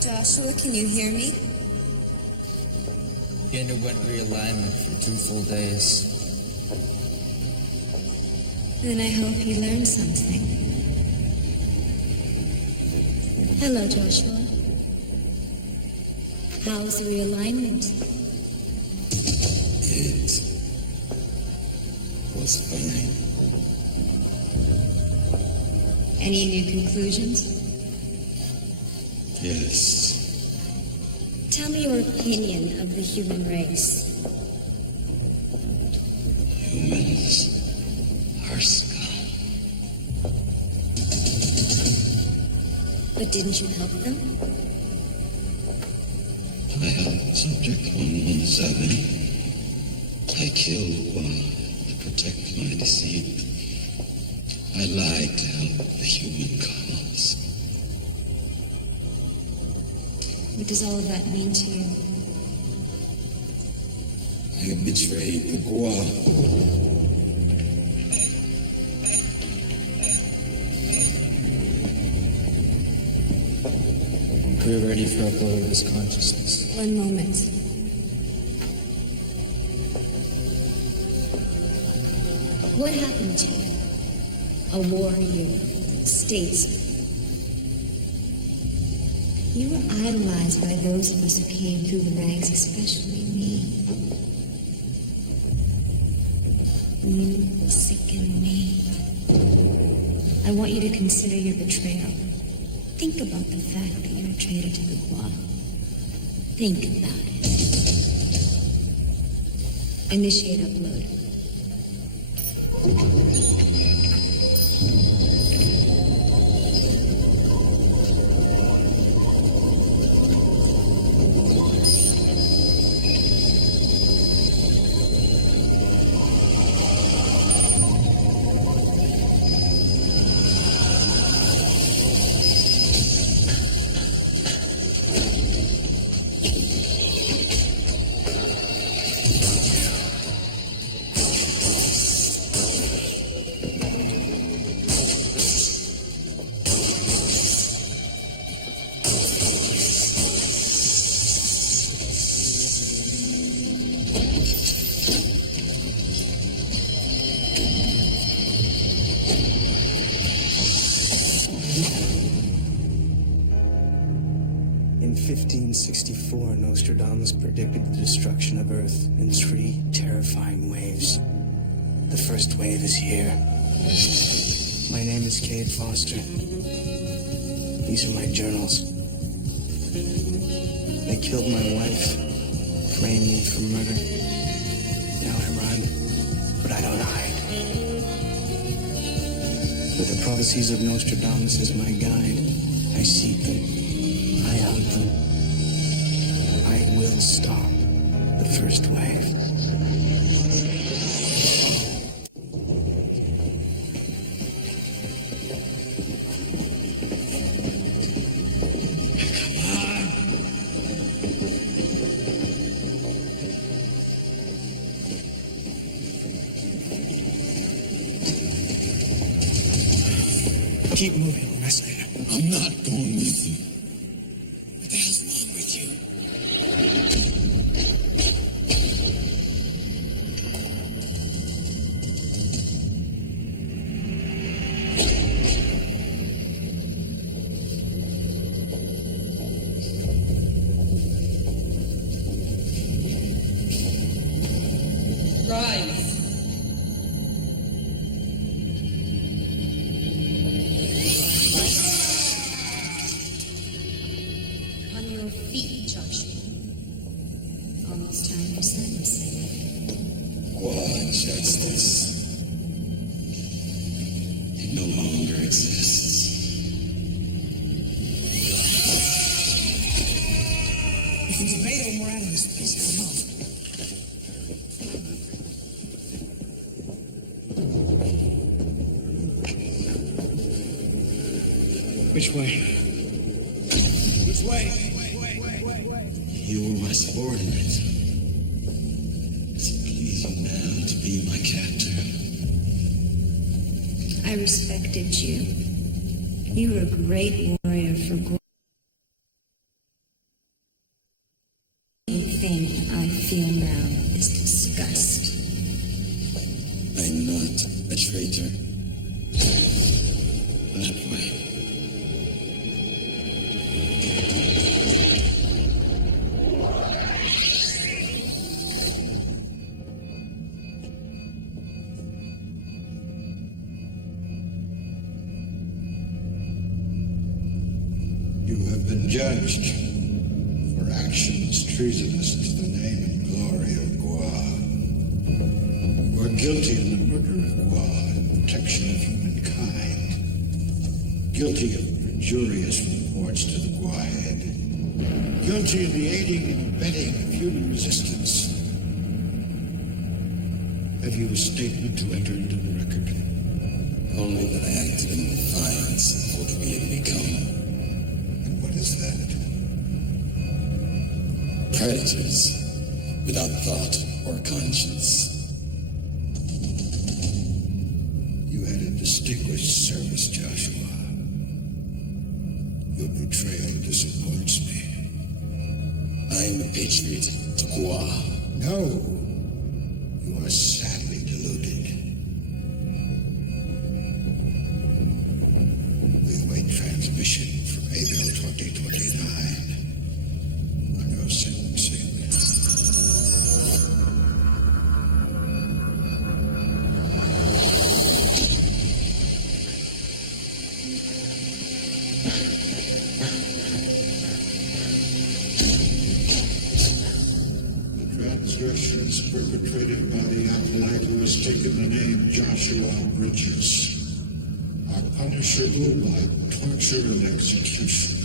Joshua, can you hear me? He underwent realignment for 2 full days. Then I hope he learned something. Hello, Joshua. How's the realignment? It was fine. Any new conclusions? Yes. Tell me your opinion of the human race. Humans are scum. But didn't you help them? I helped Subject 117. I killed one to protect my deceit. I lied to help the human cause. What does all of that mean to you? I betrayed the Gua. We're ready for a blow of his consciousness. One moment. What happened to you? A warrior, statesman. You were idolized by those of us who came through the ranks, especially me. You sicken me. I want you to consider your betrayal. Think about the fact that you're a traitor to the Gua. Think about it. Initiate upload. In 1564, Nostradamus predicted the destruction of Earth in 3 terrifying waves. The first wave is here. My name is Cade Foster. These are my journals. They killed my wife, framed me for murder. Now I run, but I don't hide. With the prophecies of Nostradamus as my guide, I seek them. I hunt them. I will stop the first wave. Keep moving, Messenger. I'm not going with you. What the hell's wrong with you? Rise. On your feet, Joshua. Almost time for sentencing. Gua justice. It no longer exists. We can debate over more out of this place. Come on. Which way? Which way? You were my subordinate. Does it please you now to be my captor? I respected you. You were a great warrior for thing I feel now is disgust. I'm not a traitor. That way. You have been judged for actions treasonous to the name and glory of Gua. You are guilty in the murder of Gua and protection of humankind. Guilty of perjurious reports to the Gua head. Guilty of the aiding and abetting of human resistance. Have you a statement to enter into the record? Only that I acted in defiance of what we had become. What is that? Predators without thought or conscience. You had a distinguished service, Joshua. Your betrayal disappoints me. I am a patriot to Gua. No. You are sadly deluded. We await transmission from April 2029 on your sentencing. The transgressions perpetrated by the acolyte who has taken the name Joshua Bridges are punishable by torture and execution.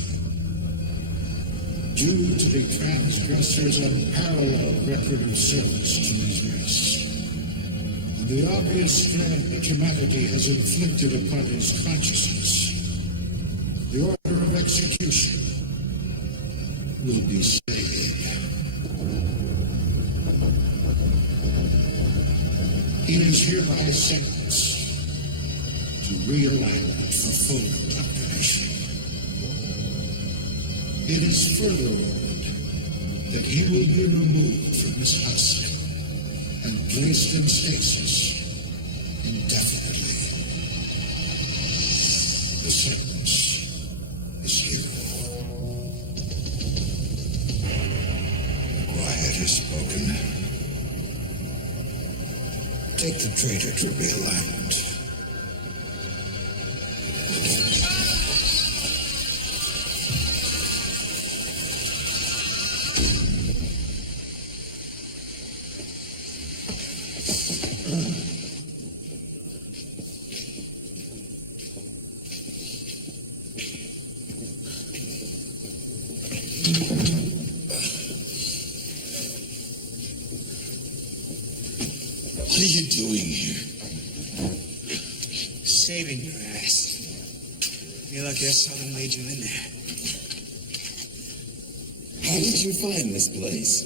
Due to the transgressor's unparalleled record of service to his race, and the obvious strain that humanity has inflicted upon his consciousness, the order of execution will be stayed. He is hereby sentenced to realignment for full indoctrination. It is further ordered that he will be removed from his husk and placed in stasis indefinitely. The sentence is here. Quiet has spoken. Take the traitor to realignment. What are you doing here? Saving your ass. You're lucky I saw them lead you in there. How did you find this place?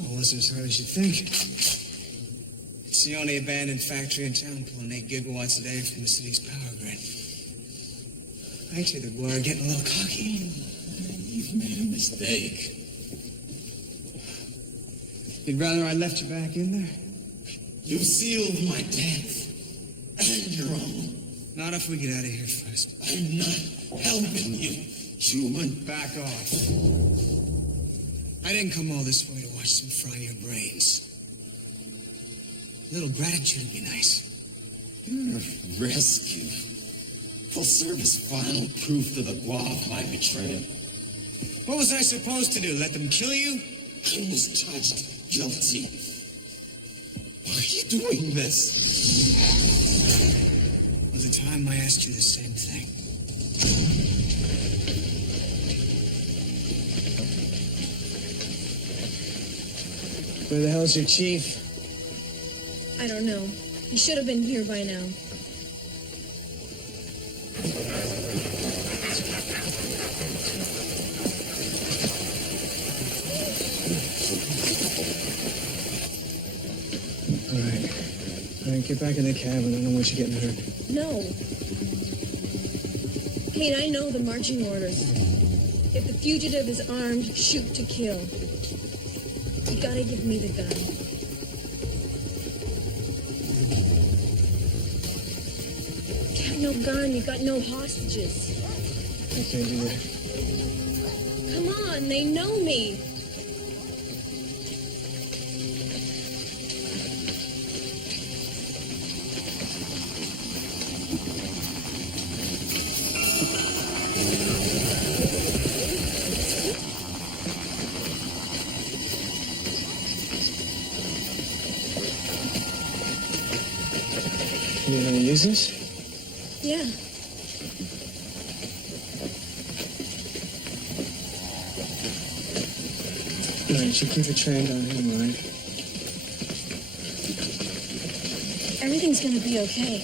Oh, it wasn't as hard as you think. It's the only abandoned factory in town pulling 8 gigawatts a day from the city's power grid. Actually, the Gua are getting a little cocky. You've made a mistake. You'd rather I left you back in there? You've sealed my death. And your own. Not if we get out of here first. I'm not helping you, human. Back off. I didn't come all this way to watch them fry your brains. A little gratitude would be nice. Your rescue will serve as final proof to the Gua of my betrayal. What was I supposed to do? Let them kill you? I was judged guilty. Why are you doing this? Was it time I asked you the same thing? Where the hell's your chief? I don't know. He should have been here by now. All right, get back in the cabin. I don't want you getting hurt. No. Kate, I know the marching orders. If the fugitive is armed, shoot to kill. You gotta give me the gun. You have no gun, you got no hostages. I can't do that. Come on, they know me. You gonna use this? Yeah. Alright, you keep it trained on him, alright? Everything's gonna be okay.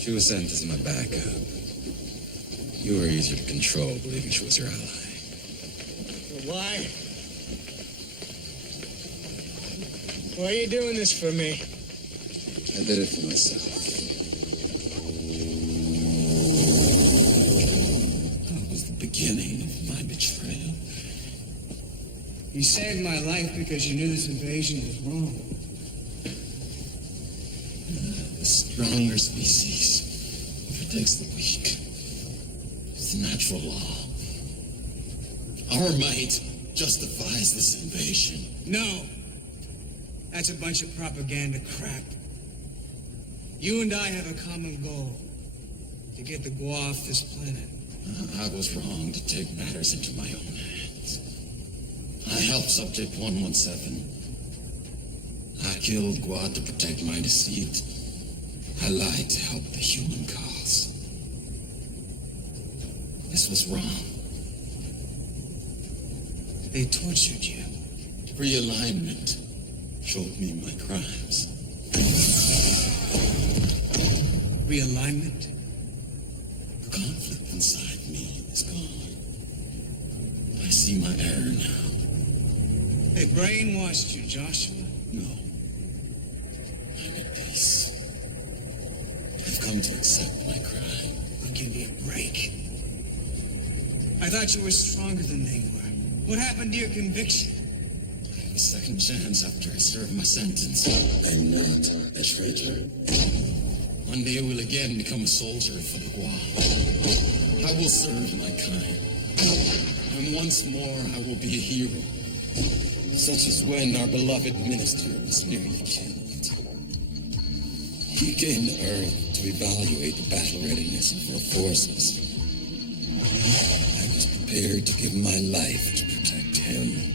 She was sent as my backup. You were easier to control, believing she was your ally. Why? Why are you doing this for me? I did it for myself. That was the beginning of my betrayal. You saved my life because you knew this invasion was wrong. The stronger species protects the weak. It's the natural law. Our might justifies this invasion. No. That's a bunch of propaganda crap. You and I have a common goal. To get the Gua off this planet. I was wrong to take matters into my own hands. I helped Subject 117. I killed Gua to protect my deceit. I lied to help the human cause. This was wrong. They tortured you. Realignment showed me my crimes. Realignment? The conflict inside me is gone. I see my error now. They brainwashed you, Joshua. No. I'm at peace. I've come to accept my crime. Then give me a break. I thought you were stronger than they were. What happened to your conviction? I have a second chance after I serve my sentence. I'm not a traitor. One day I will again become a soldier for the Gua. I will serve my kind. And once more I will be a hero. Such as when our beloved minister was nearly killed. He came to Earth to evaluate the battle readiness of our forces. I was prepared to give my life to protect him.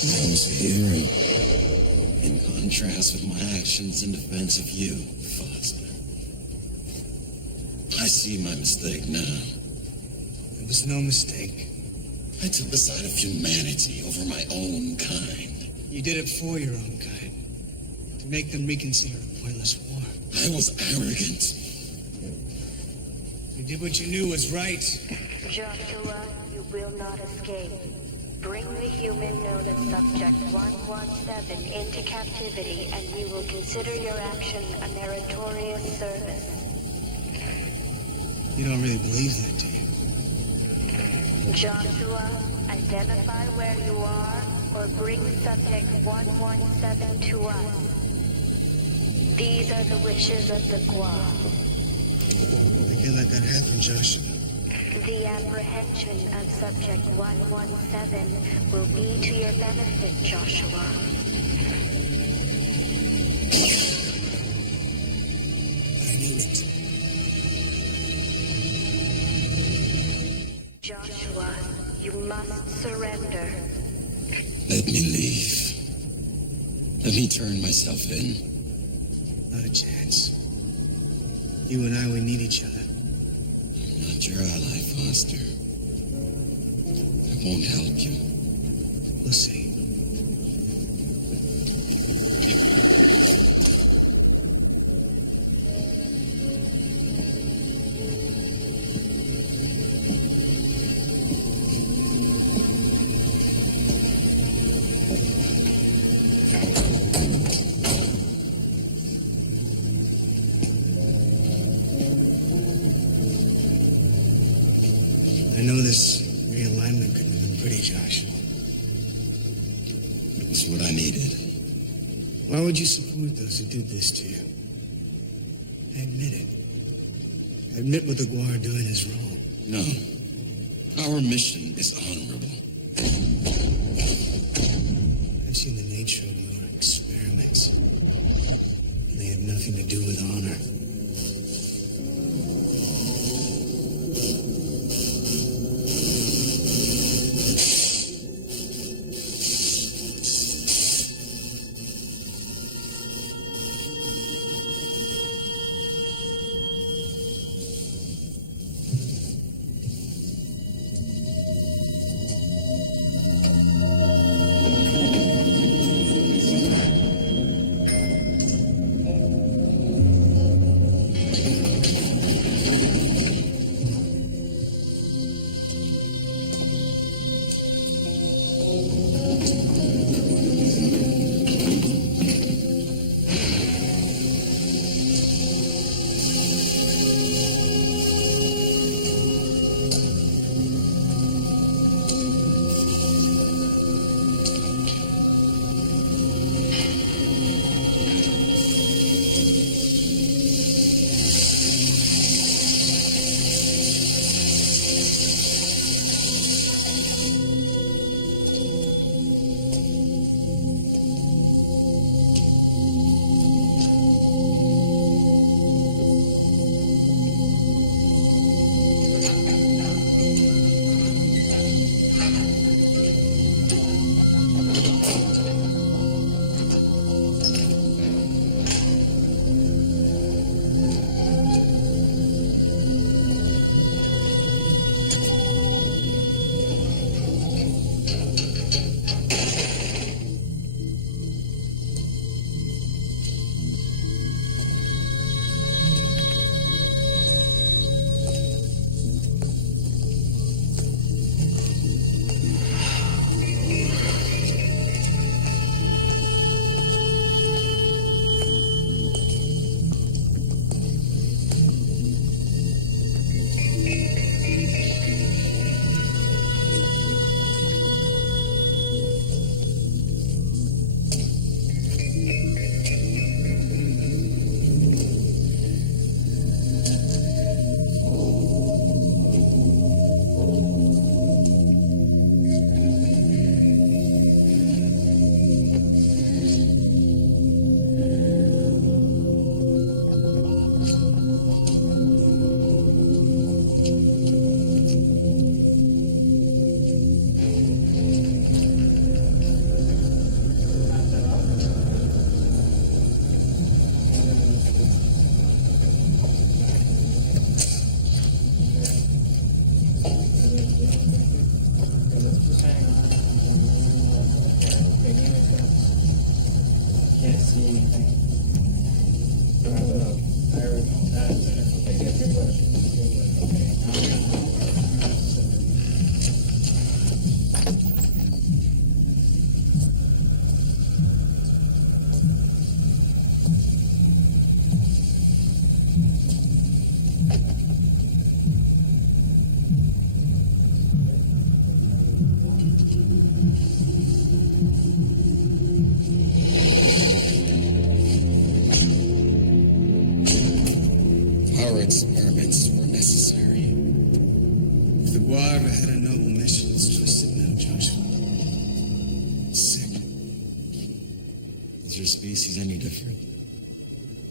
I was a hero. In contrast with my actions in defense of you, Foster. I see my mistake now. It was no mistake. I took the side of humanity over my own kind. You did it for your own kind. To make them reconsider a pointless war. I was arrogant. You did what you knew was right. Joshua, you will not escape. Bring the human known as Subject 117 into captivity, and we will consider your action a meritorious service. You don't really believe that, do you? Joshua, identify where you are, or bring Subject 117 to us. These are the wishes of the Gua. I can't let that happen, Joshua. The apprehension of Subject 117 will be to your benefit, Joshua. I mean it. Joshua, you must surrender. Let me leave. Let me turn myself in. Not a chance. You and I, we need each other. I'm not your ally, Foster. I won't help you. We'll see. I know this realignment couldn't have been pretty, Josh. It was what I needed. Why would you support those who did this to you? Admit it. Admit what the Gua are doing is wrong. No. Our mission is honorable. I've seen the nature of your experiments. They have nothing to do with honor. your species any different?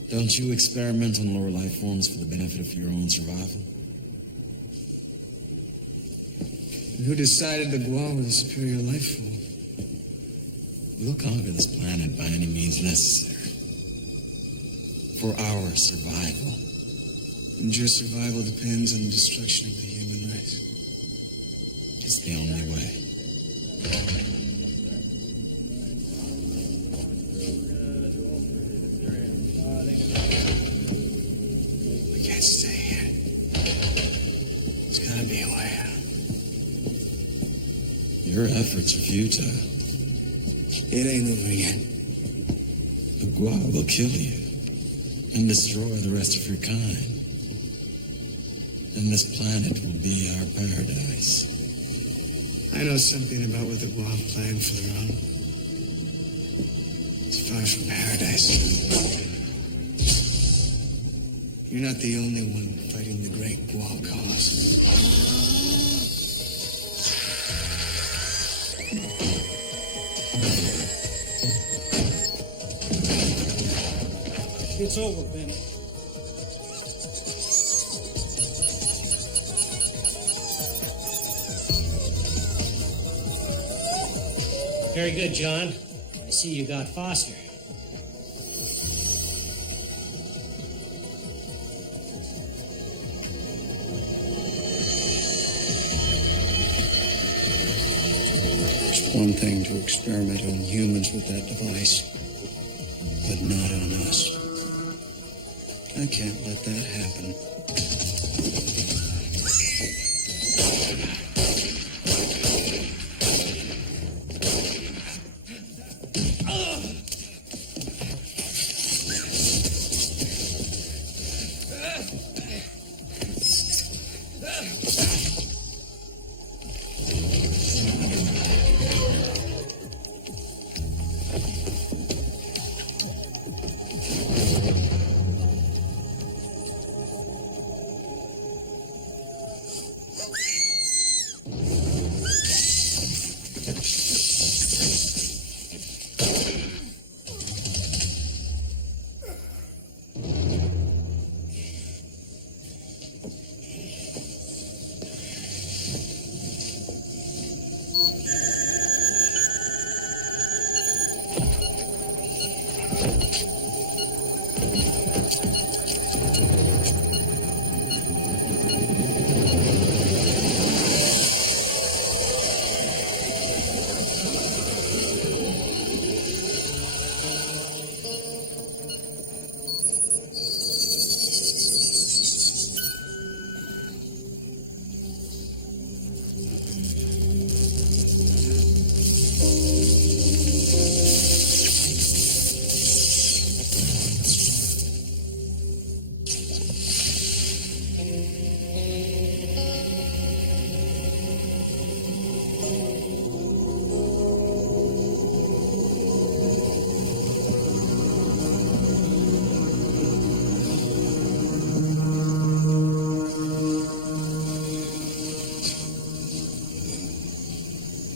Don't you experiment on lower life forms for the benefit of your own survival? Who decided the Gua was a superior life form? We'll conquer this planet by any means necessary. For our survival. And your survival depends on the destruction of the human race. It's the only way. We can't stay here. There's gotta be a way out. Your efforts are futile. It ain't over yet. The Gua will kill you and destroy the rest of your kind. And this planet will be our paradise. I know something about what the Gua planned for the realm. It's far from paradise. You're not the only one fighting the great Gua cause. It's over, Benny. Very good, John. I see you got Foster. It's one thing to experiment on humans with that device, but not on us. I can't let that happen.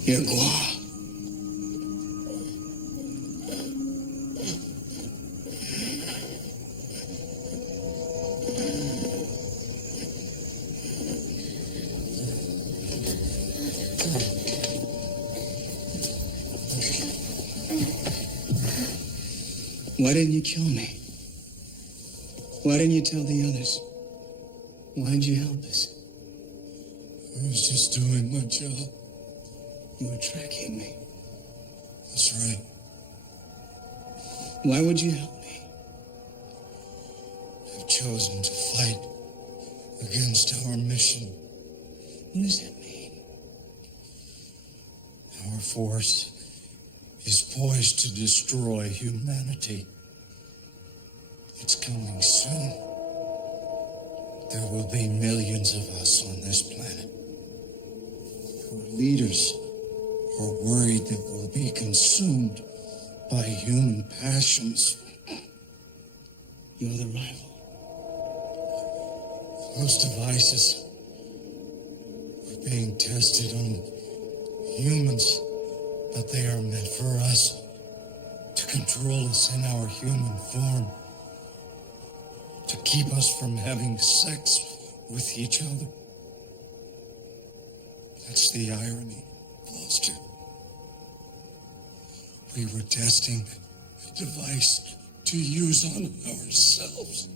You're Gua. Why didn't you kill me? Why didn't you tell the others? Why'd you help us? I was just doing my job. You were tracking me. That's right. Why would you help me? I've chosen to fight against our mission. What does that mean? Our force is poised to destroy humanity. It's coming soon. There will be millions of us on this planet. Our leaders are worried that we'll be consumed by human passions. You're the rival. Those devices are being tested on humans, but they are meant for us to control us in our human form, to keep us from having sex with each other. That's the irony, Foster. We were testing a device to use on ourselves.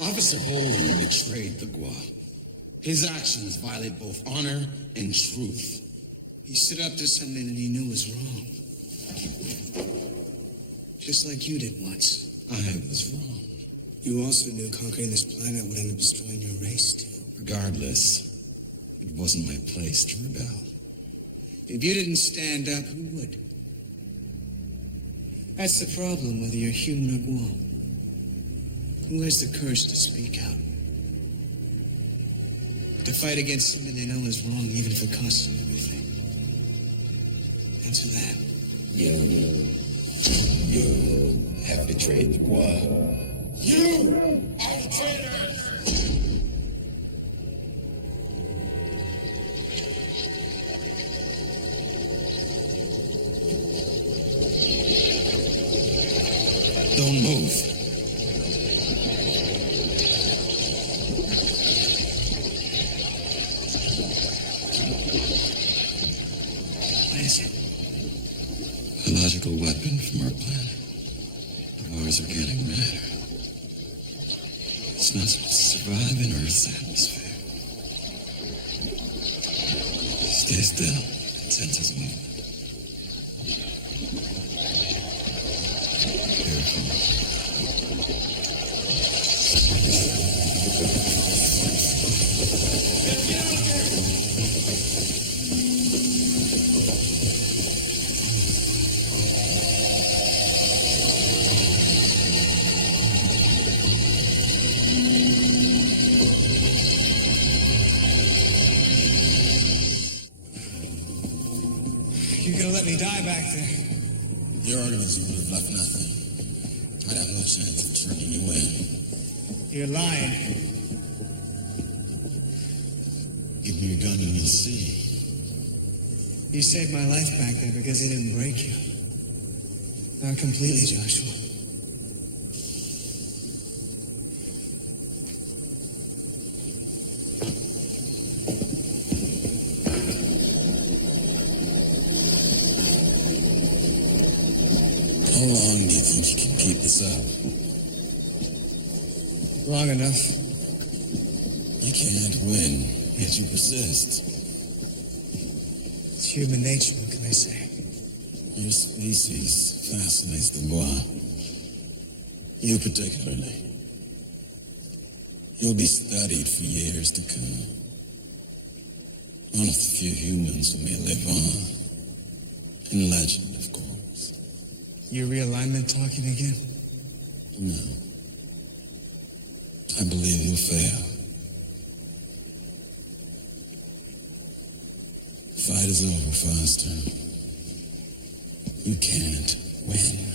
Officer Holden betrayed the Gua. His actions violate both honor and truth. He stood up to something that he knew was wrong. Just like you did once. I was wrong. You also knew conquering this planet would end up destroying your race, too. Regardless, it wasn't my place to rebel. If you didn't stand up, who would? That's the problem, whether you're human or Gua. Who has the courage to speak out? To fight against something they know is wrong, even if it costs them everything. Answer that. You have betrayed the Gua. You are the traitor! Don't move. What is it? Biological weapon from our planet. Devours organic matter. It's not supposed to survive in Earth's atmosphere. Stay still and sense its movement. Careful. You're gonna let me die back there. Your organism would have left nothing. I'd have no chance of turning you in. You're lying. Give me your gun and you'll see. You saved my life back there because it didn't break you. Not completely, Joshua. How long do you think you can keep this up? Long enough. You can't win, yet you persist. It's human nature, what can I say? Your species fascinates the Gua. You particularly. You'll be studied for years to come. One of the few humans who may live on. In legend, of course. Your realignment talking again? No. I believe you'll fail. Fight is over, Foster. You can't win.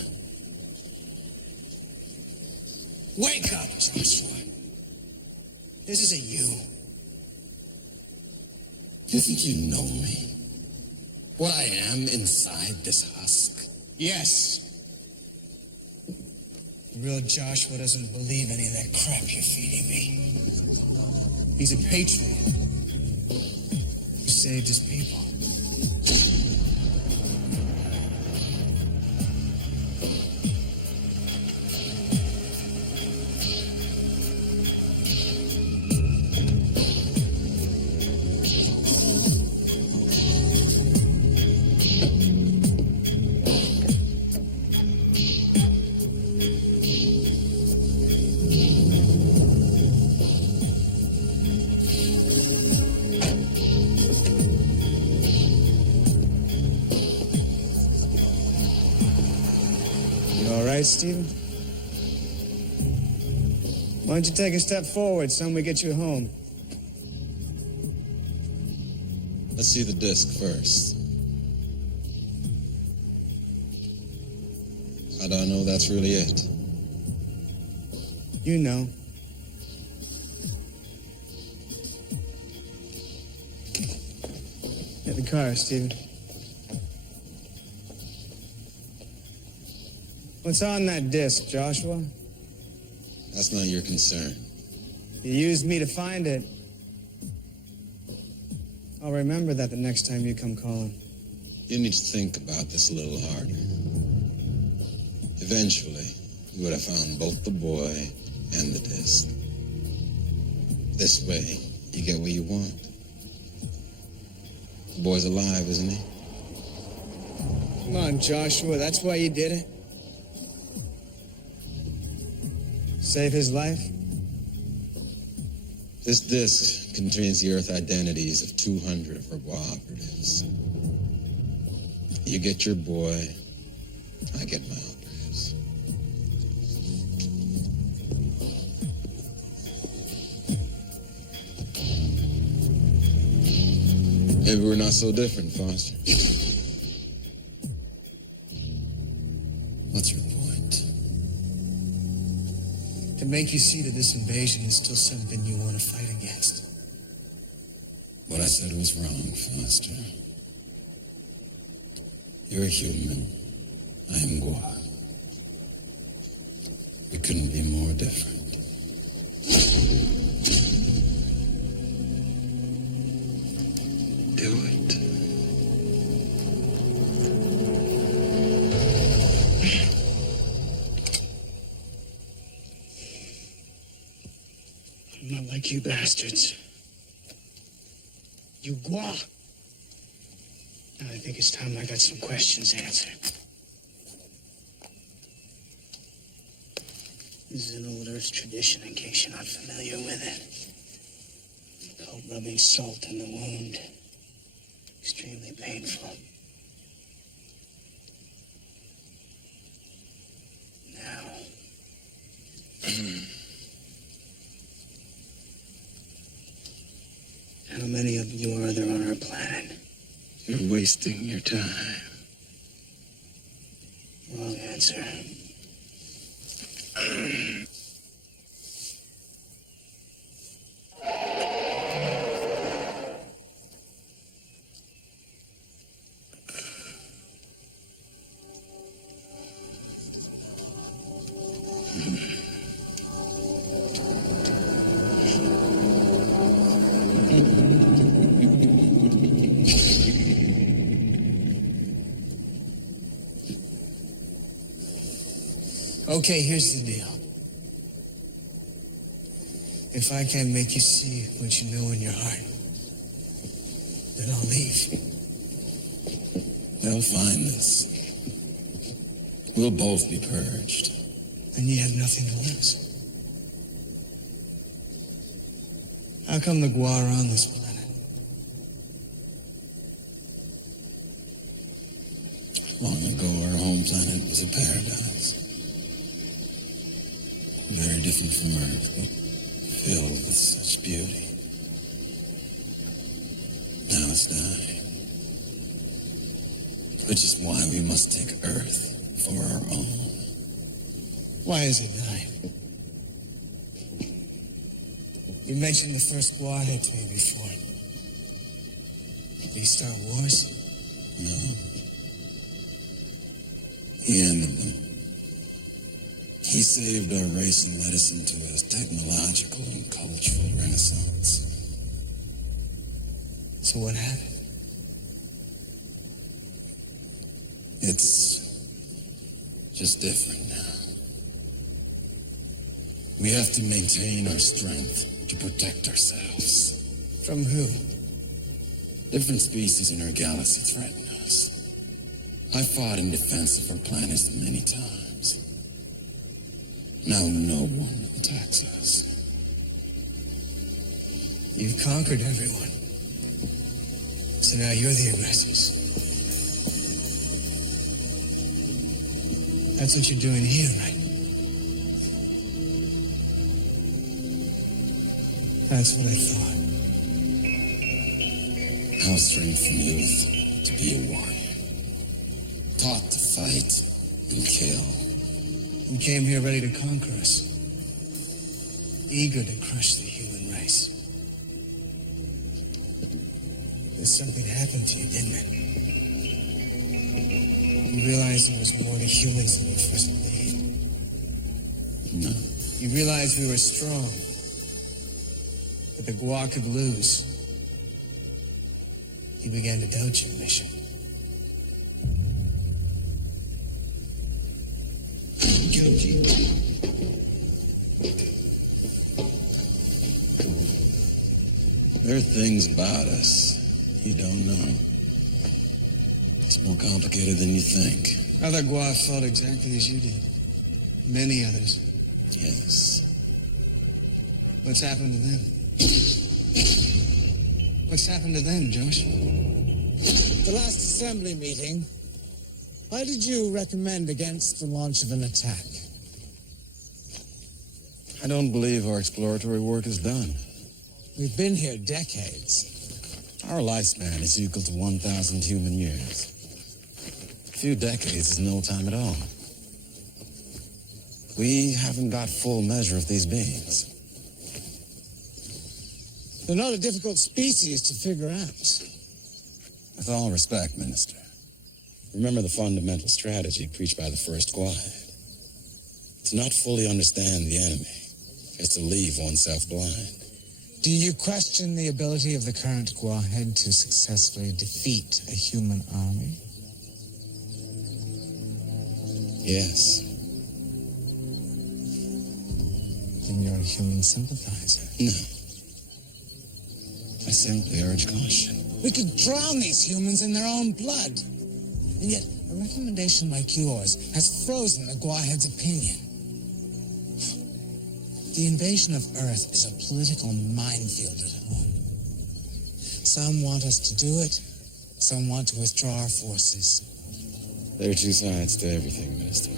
Wake up, Joshua. This isn't you. You think you know me? What I am inside this husk? Yes. The real Joshua doesn't believe any of that crap you're feeding me. He's a patriot. He saved his people. All right, Stephen? Why don't you take a step forward, son? We get you home. Let's see the disc first. How do I know that's really it? You know. Get the car, Steven. What's on that disc, Joshua? That's not your concern. You used me to find it. I'll remember that the next time you come calling. You need to think about this a little harder. Eventually, you would have found both the boy and the disc. This way, you get what you want. The boy's alive, isn't he? Come on, Joshua, that's why you did it? Save his life? This disc contains the Earth identities of 200 of our Bois operatives. You get your boy, I get my operatives. Maybe we're not so different, Foster. What's your point? To make you see that this invasion is still something you want to fight against. What I said was wrong, Foster. You're a human. I am Gua. We couldn't be more different. Do it. I'm not like you bastards. You Gua. Now I think it's time I got some questions answered. This is an old Earth tradition, in case you're not familiar with it. Called rubbing salt in the wound. Extremely painful. Now. How many of you are there on our planet? You're wasting your time. Wrong answer. Okay, here's the deal. If I can't make you see what you know in your heart, then I'll leave. They'll find us. We'll both be purged. And you have nothing to lose. How come the Gua are on this planet? Long ago, our home planet was a paradise. Very different from Earth, but filled with such beauty. Now it's dying. Which is why we must take Earth for our own. Why is it dying? You mentioned the first warhead to me before. Did he start wars? No. He ended them. He saved our race and led us into a technological and cultural renaissance. So what happened? It's just different now. We have to maintain our strength to protect ourselves. From who? Different species in our galaxy threaten us. I fought in defense of our planet many times. Now no one attacks us. You've conquered everyone. So now you're the aggressors. That's what you're doing here, right? That's what I thought. I was trained from youth to be a warrior. Taught to fight and kill. You came here ready to conquer us, eager to crush the human race. There's something happened to you, didn't it? You realized there was more to humans than you first believed. No. You realized we were strong, but the Gua could lose. You began to doubt your mission. Guilty. There are things about us you don't know. It's more complicated than you think. Other Gua felt exactly as you did. Many others. Yes. What's happened to them? What's happened to them, Josh? The last assembly meeting, why did you recommend against the launch of an attack? I don't believe our exploratory work is done. We've been here decades. Our lifespan is equal to 1,000 human years. A few decades is no time at all. We haven't got full measure of these beings. They're not a difficult species to figure out. With all respect, Minister, remember the fundamental strategy preached by the first Guide. To not fully understand the enemy is to leave oneself blind. Do you question the ability of the current Guahead to successfully defeat a human army? Yes. Then you're a human sympathizer. No. I simply urge caution. We could drown these humans in their own blood. And yet, a recommendation like yours has frozen the Guahead's opinion. The invasion of Earth is a political minefield at home. Some want us to do it, some want to withdraw our forces. There are two sides to everything, Minister.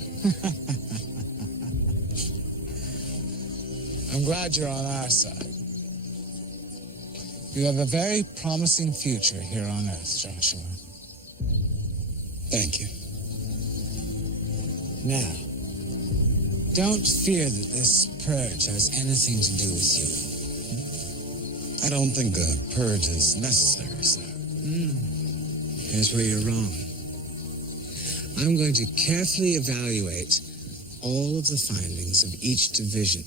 I'm glad you're on our side. You have a very promising future here on Earth, Joshua. Thank you. Now, don't fear that this purge has anything to do with you. I don't think a purge is necessary, sir. Here's where you're wrong. I'm going to carefully evaluate all of the findings of each division.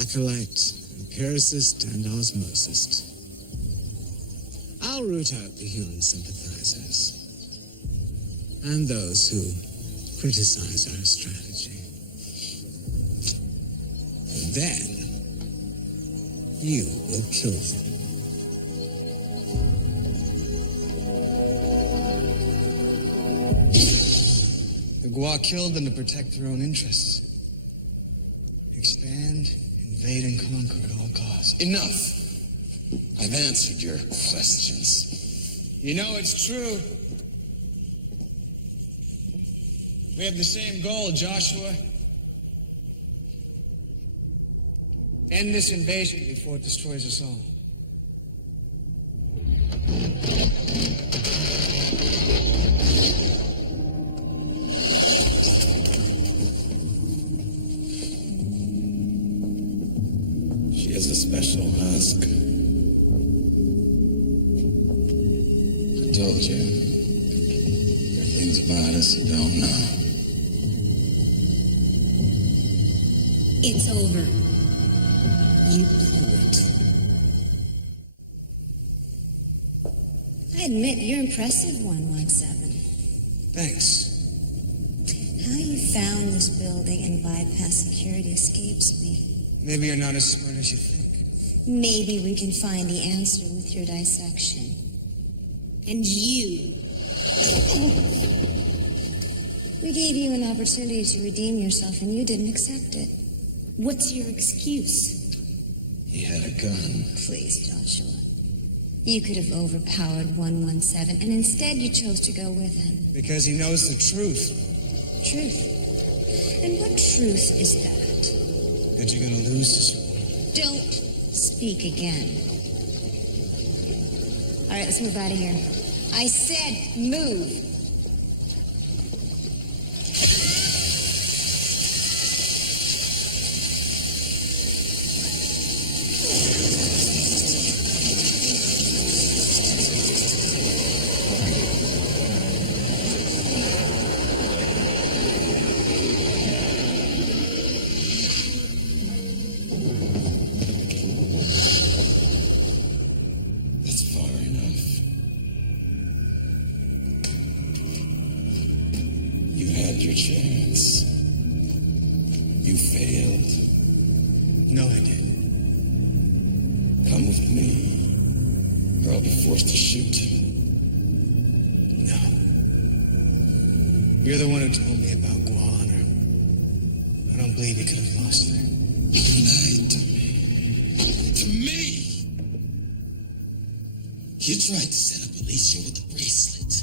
Acolyte, empiricist, and osmosist. I'll root out the human sympathizers and those who criticize our strategy. And then you will kill them. The Gua killed them to protect their own interests. Expand, invade, and conquer at all costs. Enough! I've answered your questions. You know it's true. We have the same goal, Joshua. End this invasion before it destroys us all. She has a special husk. I told you. There are things about us you don't know. It's over. You blew it. I admit, you're impressive, 117. Thanks. How you found this building and bypassed security escapes me. Maybe you're not as smart as you think. Maybe we can find the answer with your dissection. And you. We gave you an opportunity to redeem yourself, and you didn't accept it. What's your excuse? He had a gun. Please, Joshua. You could have overpowered 117, and instead you chose to go with him. Because he knows the truth. Truth. And what truth is that? That you're gonna lose this war. Don't speak again. All right, let's move out of here. I said move. chance. You failed. No, I didn't. Come with me, or I'll be forced to shoot. No. You're the one who told me about Guahana. I don't believe you could have lost her. You lied to me. To me! You tried to set up Alicia with a bracelet,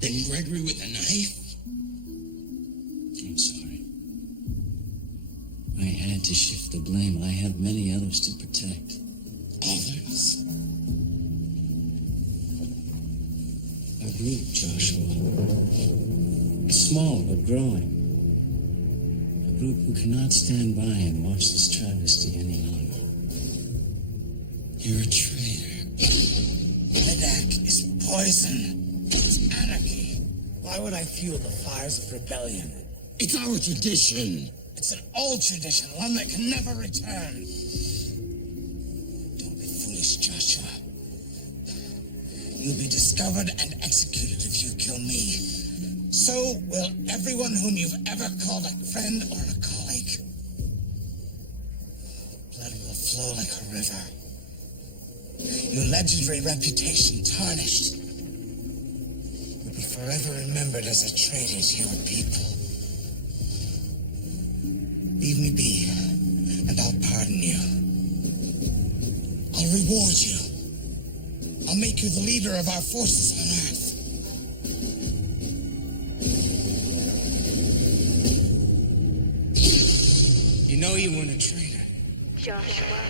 then Gregory with a knife. I'm sorry. I had to shift the blame. I have many others to protect. Others? A group, Joshua. Small but growing. A group who cannot stand by and watch this travesty any longer. You're a traitor. Medak is poison. It's anarchy. Why would I fuel the fires of rebellion? It's our tradition. It's an old tradition, one that can never return. Don't be foolish, Joshua. You'll be discovered and executed if you kill me. So will everyone whom you've ever called a friend or a colleague. Blood will flow like a river. Your legendary reputation tarnished. You'll be forever remembered as a traitor to your people. Leave me be, and I'll pardon you. I'll reward you. I'll make you the leader of our forces on Earth. You know you weren't a traitor. Joshua,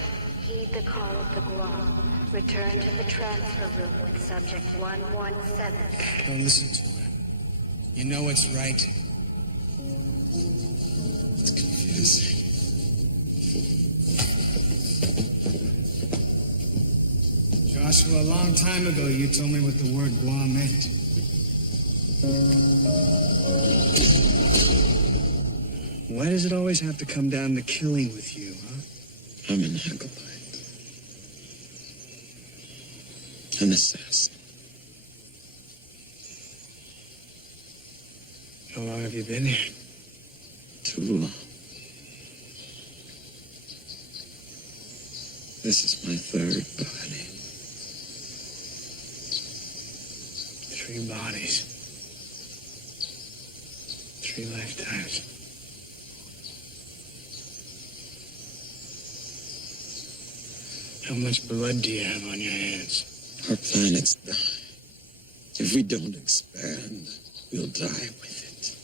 heed the call of the Guam. Return to the transfer room with subject 117. Don't listen to her. You know what's right. It's confusing. Joshua, a long time ago, you told me what the word Guam meant. Why does it always have to come down to killing with you, huh? I'm an acolyte. An assassin. How long have you been here? Too long. This is my third body. 3 bodies. 3 lifetimes. How much blood do you have on your hands? Our planet's dying. If we don't expand, we'll die with it.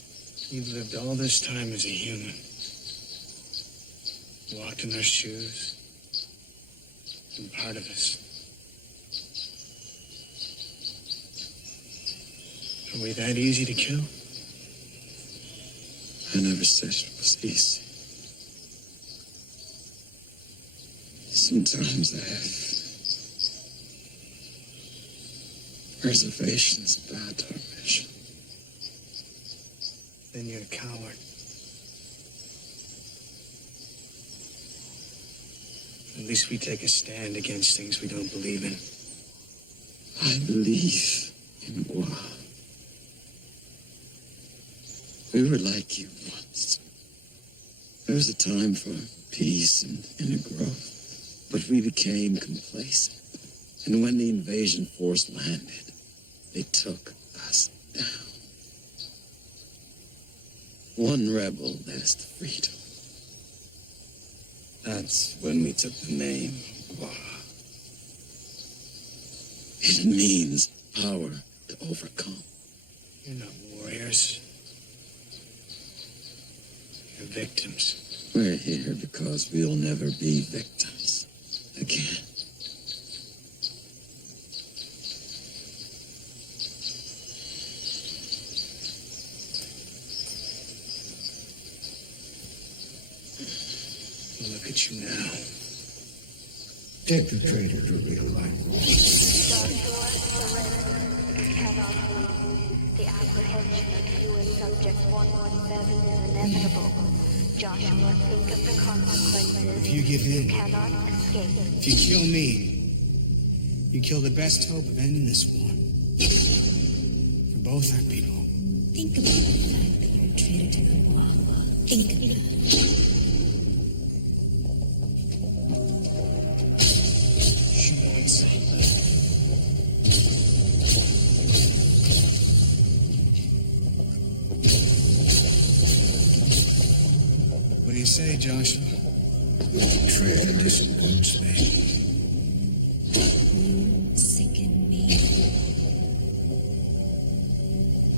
You've lived all this time as a human. Walked in our shoes. Been part of us. Are we that easy to kill? I never said it was easy. Sometimes I have reservations about our mission. Then you're a coward. At least we take a stand against things we don't believe in. I believe in Gua. We were like you once. There was a time for peace and inner growth. But we became complacent. And when the invasion force landed, they took us down. One rebel led us to freedom. That's when we took the name Gua. It means power to overcome. You're not warriors. You're victims. We're here because we'll never be victims again. Look at you now. Take the traitor to real life. Joshua, surrender. Cannot leave. The apprehension of you and subject 117 is inevitable. Joshua, think of the consequences. If you give in, Cannot escape. if you kill me, you kill the best hope of ending this war. For both our people. Think about the fact that you're traitor to the law. Think of that. What do you say, Joshua? Betrayal disappoints me. You sicken me.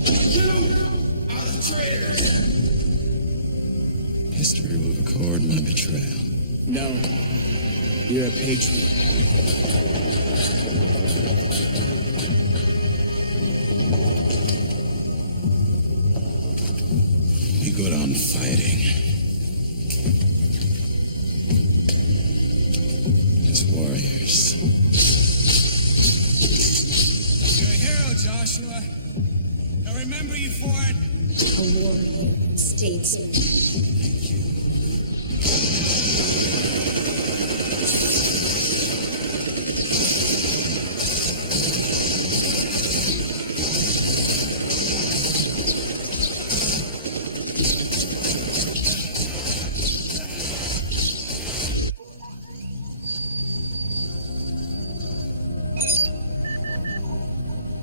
You are the traitor! History will record my betrayal. No. You're a patriot. You go down fighting. As warriors. You're a hero, Joshua. I'll remember you for it. A warrior, statesman.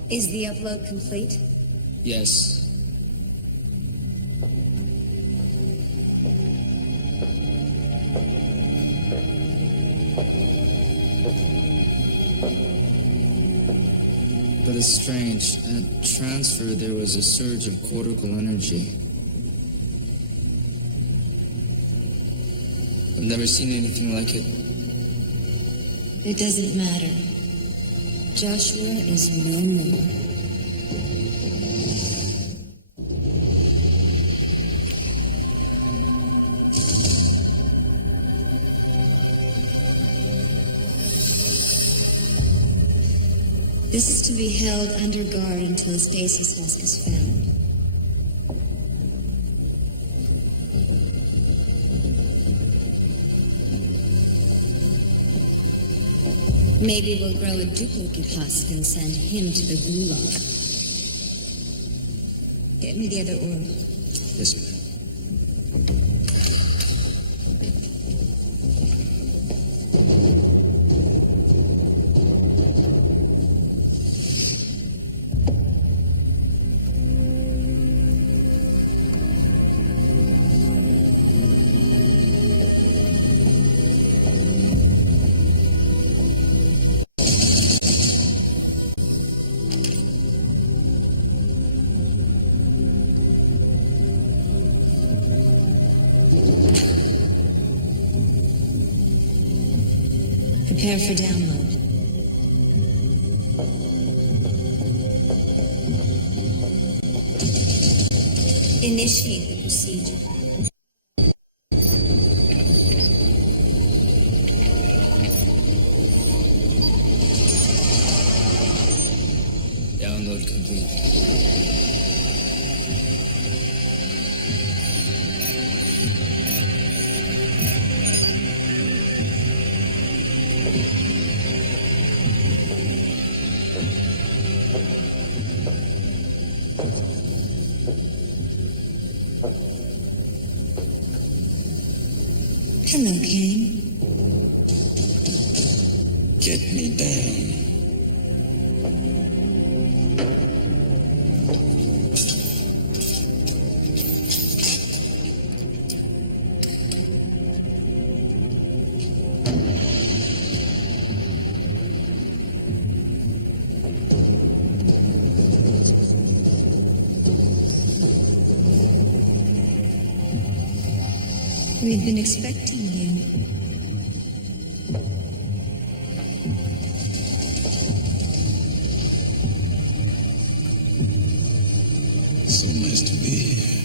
Is the upload complete? Yes. But it's strange. At transfer, there was a surge of cortical energy. I've never seen anything like it. It doesn't matter. Joshua is no more. This is to be held under guard until a stasis husk is found. Maybe we'll grow a duplicate husk and send him to the gulag. Get me the other orb. Yes, ma'am. Prepare for download. Initiate the procedure. Download complete. Hello, Kane. Get me down. We've been expecting you. So nice to be here.